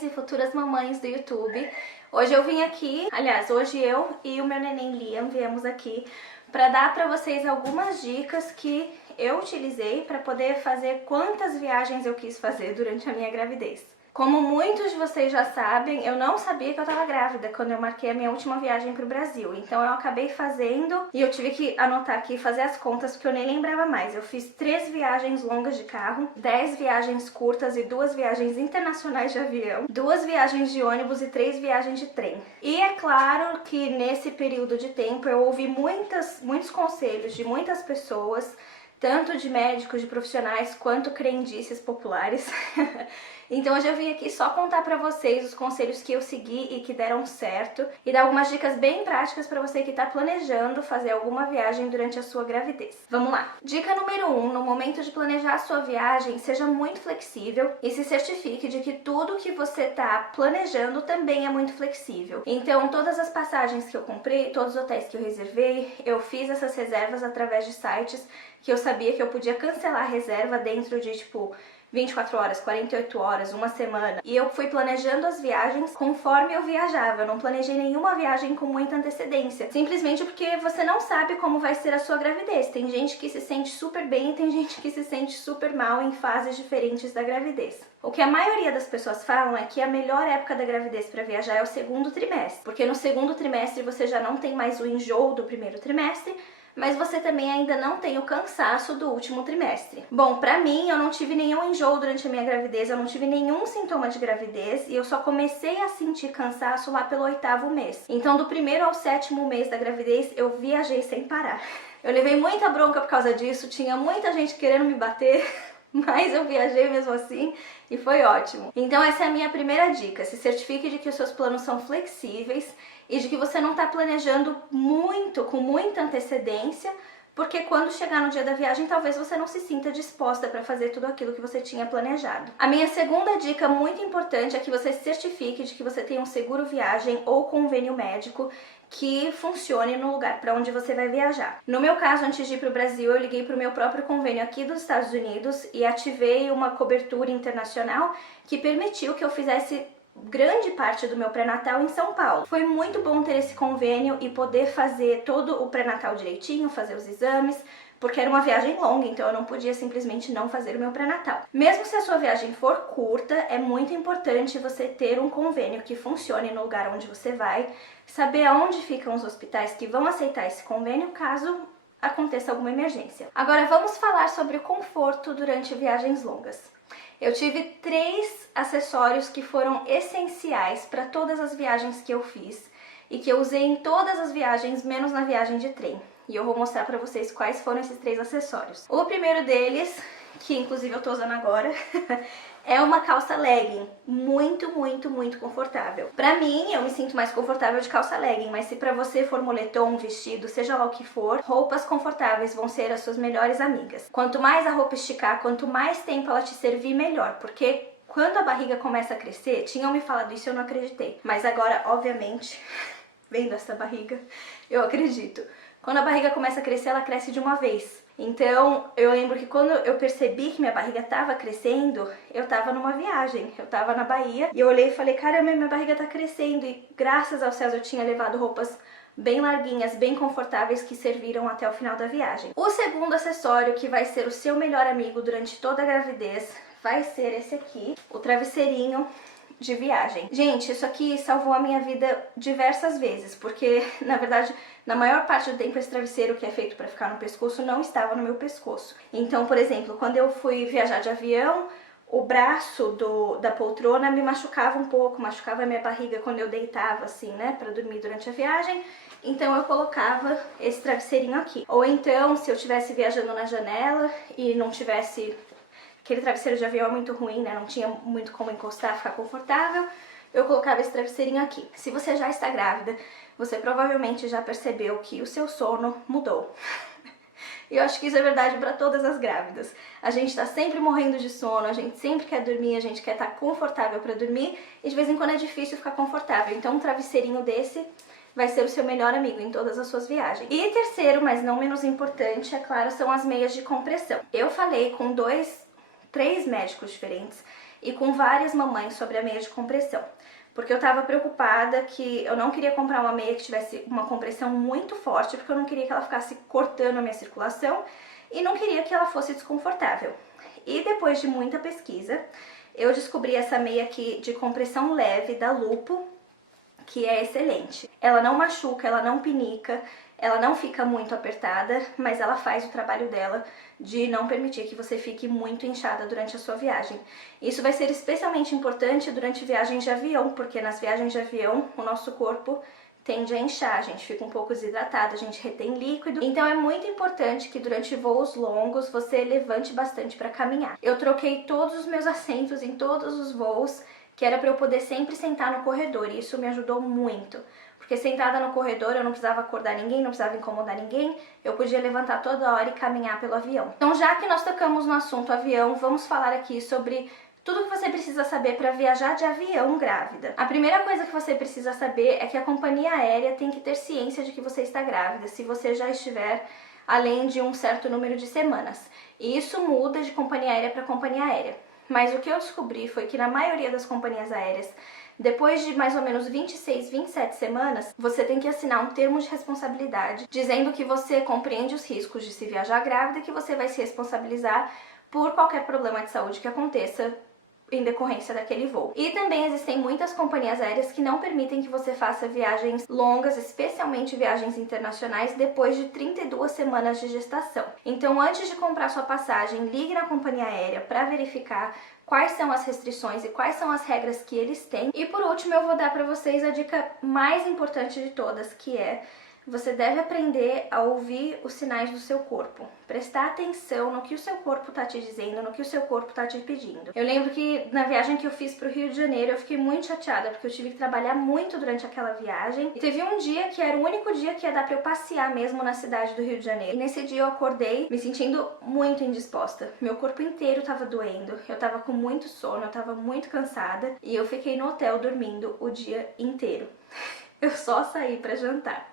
mamães e futuras mamães do YouTube. Hoje eu vim aqui, aliás, hoje eu e o meu neném Liam viemos aqui para dar para vocês algumas dicas que eu utilizei para poder fazer quantas viagens eu quis fazer durante a minha gravidez. Como muitos de vocês já sabem, eu não sabia que eu estava grávida quando eu marquei a minha última viagem para o Brasil. Então eu acabei fazendo e eu tive que anotar aqui e fazer as contas porque eu nem lembrava mais. Eu fiz 3 viagens longas de carro, 10 viagens curtas e 2 viagens internacionais de avião, 2 viagens de ônibus e 3 viagens de trem. E é claro que nesse período de tempo eu ouvi muitos conselhos de muitas pessoas, tanto de médicos, de profissionais, quanto crendices populares. Então hoje eu vim aqui só contar pra vocês os conselhos que eu segui e que deram certo e dar algumas dicas bem práticas pra você que tá planejando fazer alguma viagem durante a sua gravidez. Vamos lá! Dica número 1, no momento de planejar a sua viagem, seja muito flexível e se certifique de que tudo que você tá planejando também é muito flexível. Então todas as passagens que eu comprei, todos os hotéis que eu reservei, eu fiz essas reservas através de sites que eu sabia que eu podia cancelar a reserva dentro de 24 horas, 48 horas, uma semana. E eu fui planejando as viagens conforme eu viajava. Eu não planejei nenhuma viagem com muita antecedência. Simplesmente porque você não sabe como vai ser a sua gravidez. Tem gente que se sente super bem e tem gente que se sente super mal em fases diferentes da gravidez. O que a maioria das pessoas falam é que a melhor época da gravidez para viajar é o segundo trimestre. Porque no segundo trimestre você já não tem mais o enjoo do primeiro trimestre, mas você também ainda não tem o cansaço do último trimestre. Bom, pra mim, eu não tive nenhum enjoo durante a minha gravidez, eu não tive nenhum sintoma de gravidez e eu só comecei a sentir cansaço lá pelo 8º mês. Então, do 1º ao 7º mês da gravidez, eu viajei sem parar. Eu levei muita bronca por causa disso, tinha muita gente querendo me bater, mas eu viajei mesmo assim e foi ótimo. Então essa é a minha primeira dica, se certifique de que os seus planos são flexíveis e de que você não está planejando com muita antecedência, porque quando chegar no dia da viagem talvez você não se sinta disposta para fazer tudo aquilo que você tinha planejado. A minha segunda dica muito importante é que você se certifique de que você tem um seguro viagem ou convênio médico que funcione no lugar para onde você vai viajar. No meu caso, antes de ir para o Brasil, eu liguei para o meu próprio convênio aqui dos Estados Unidos e ativei uma cobertura internacional que permitiu que eu fizesse grande parte do meu pré-natal em São Paulo. Foi muito bom ter esse convênio e poder fazer todo o pré-natal direitinho, fazer os exames, porque era uma viagem longa, então eu não podia simplesmente não fazer o meu pré-natal. Mesmo se a sua viagem for curta, é muito importante você ter um convênio que funcione no lugar onde você vai, saber aonde ficam os hospitais que vão aceitar esse convênio caso aconteça alguma emergência. Agora vamos falar sobre o conforto durante viagens longas. Eu tive 3 acessórios que foram essenciais para todas as viagens que eu fiz e que eu usei em todas as viagens, menos na viagem de trem. E eu vou mostrar pra vocês quais foram esses 3 acessórios. O primeiro deles, que inclusive eu tô usando agora, é uma calça legging, muito confortável. Pra mim, eu me sinto mais confortável de calça legging, mas se pra você for moletom, vestido, seja lá o que for, roupas confortáveis vão ser as suas melhores amigas. Quanto mais a roupa esticar, quanto mais tempo ela te servir, melhor, porque quando a barriga começa a crescer, tinham me falado isso e eu não acreditei, mas agora, obviamente, vendo essa barriga, eu acredito. Quando a barriga começa a crescer, ela cresce de uma vez. Então, eu lembro que quando eu percebi que minha barriga estava crescendo, eu estava numa viagem, eu estava na Bahia, e eu olhei e falei, caramba, minha barriga está crescendo, e graças aos céus eu tinha levado roupas bem larguinhas, bem confortáveis, que serviram até o final da viagem. O segundo acessório, que vai ser o seu melhor amigo durante toda a gravidez, vai ser esse aqui, o travesseirinho de viagem. Gente, isso aqui salvou a minha vida diversas vezes, porque, na verdade, na maior parte do tempo esse travesseiro que é feito para ficar no pescoço não estava no meu pescoço. Então, por exemplo, quando eu fui viajar de avião, o braço da poltrona me machucava um pouco, machucava a minha barriga quando eu deitava assim, né, para dormir durante a viagem. Então eu colocava esse travesseirinho aqui. Ou então, se eu estivesse viajando na janela e não tivesse... Aquele travesseiro de avião é muito ruim, né? Não tinha muito como encostar, ficar confortável. Eu colocava esse travesseirinho aqui. Se você já está grávida, você provavelmente já percebeu que o seu sono mudou. E eu acho que isso é verdade para todas as grávidas. A gente tá sempre morrendo de sono, a gente sempre quer dormir, a gente quer estar confortável para dormir e de vez em quando é difícil ficar confortável. Então um travesseirinho desse vai ser o seu melhor amigo em todas as suas viagens. E terceiro, mas não menos importante, é claro, são as meias de compressão. Eu falei com 3 médicos diferentes e com várias mamães sobre a meia de compressão. Porque eu tava preocupada que eu não queria comprar uma meia que tivesse uma compressão muito forte, porque eu não queria que ela ficasse cortando a minha circulação e não queria que ela fosse desconfortável. E depois de muita pesquisa, eu descobri essa meia aqui de compressão leve da Lupo, que é excelente. Ela não machuca, ela não pinica, ela não fica muito apertada, mas ela faz o trabalho dela de não permitir que você fique muito inchada durante a sua viagem. Isso vai ser especialmente importante durante viagens de avião, porque nas viagens de avião o nosso corpo tende a inchar, a gente fica um pouco desidratada, a gente retém líquido. Então é muito importante que durante voos longos você levante bastante para caminhar. Eu troquei todos os meus assentos em todos os voos, que era para eu poder sempre sentar no corredor, e isso me ajudou muito. Porque sentada no corredor eu não precisava acordar ninguém, não precisava incomodar ninguém, eu podia levantar toda hora e caminhar pelo avião. Então, já que nós tocamos no assunto avião, vamos falar aqui sobre tudo que você precisa saber para viajar de avião grávida. A primeira coisa que você precisa saber é que a companhia aérea tem que ter ciência de que você está grávida, se você já estiver além de um certo número de semanas. E isso muda de companhia aérea para companhia aérea. Mas o que eu descobri foi que na maioria das companhias aéreas, depois de mais ou menos 26, 27 semanas, você tem que assinar um termo de responsabilidade dizendo que você compreende os riscos de se viajar grávida e que você vai se responsabilizar por qualquer problema de saúde que aconteça em decorrência daquele voo. E também existem muitas companhias aéreas que não permitem que você faça viagens longas, especialmente viagens internacionais, depois de 32 semanas de gestação. Então, antes de comprar sua passagem, ligue na companhia aérea para verificar quais são as restrições e quais são as regras que eles têm. E por último, eu vou dar para vocês a dica mais importante de todas, que é: você deve aprender a ouvir os sinais do seu corpo. Prestar atenção no que o seu corpo está te dizendo, no que o seu corpo está te pedindo. Eu lembro que na viagem que eu fiz para o Rio de Janeiro, eu fiquei muito chateada, porque eu tive que trabalhar muito durante aquela viagem. E teve um dia que era o único dia que ia dar para eu passear mesmo na cidade do Rio de Janeiro. E nesse dia eu acordei me sentindo muito indisposta. Meu corpo inteiro estava doendo, eu estava com muito sono, eu estava muito cansada. E eu fiquei no hotel dormindo o dia inteiro. Eu só saí para jantar.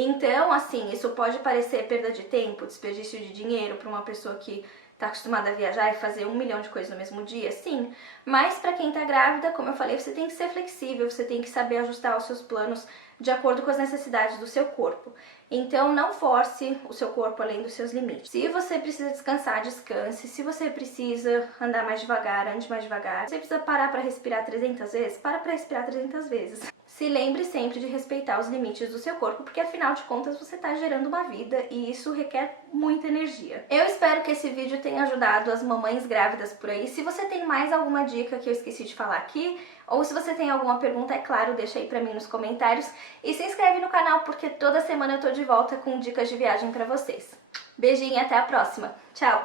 Então, assim, isso pode parecer perda de tempo, desperdício de dinheiro para uma pessoa que está acostumada a viajar e fazer 1 milhão de coisas no mesmo dia, sim. Mas para quem está grávida, como eu falei, você tem que ser flexível, você tem que saber ajustar os seus planos de acordo com as necessidades do seu corpo. Então, não force o seu corpo além dos seus limites. Se você precisa descansar, descanse. Se você precisa andar mais devagar, ande mais devagar. Se você precisa parar para respirar 300 vezes, para respirar 300 vezes. Se lembre sempre de respeitar os limites do seu corpo, porque afinal de contas você está gerando uma vida e isso requer muita energia. Eu espero que esse vídeo tenha ajudado as mamães grávidas por aí. Se você tem mais alguma dica que eu esqueci de falar aqui, ou se você tem alguma pergunta, é claro, deixa aí pra mim nos comentários. E se inscreve no canal, porque toda semana eu tô de volta com dicas de viagem pra vocês. Beijinho e até a próxima. Tchau!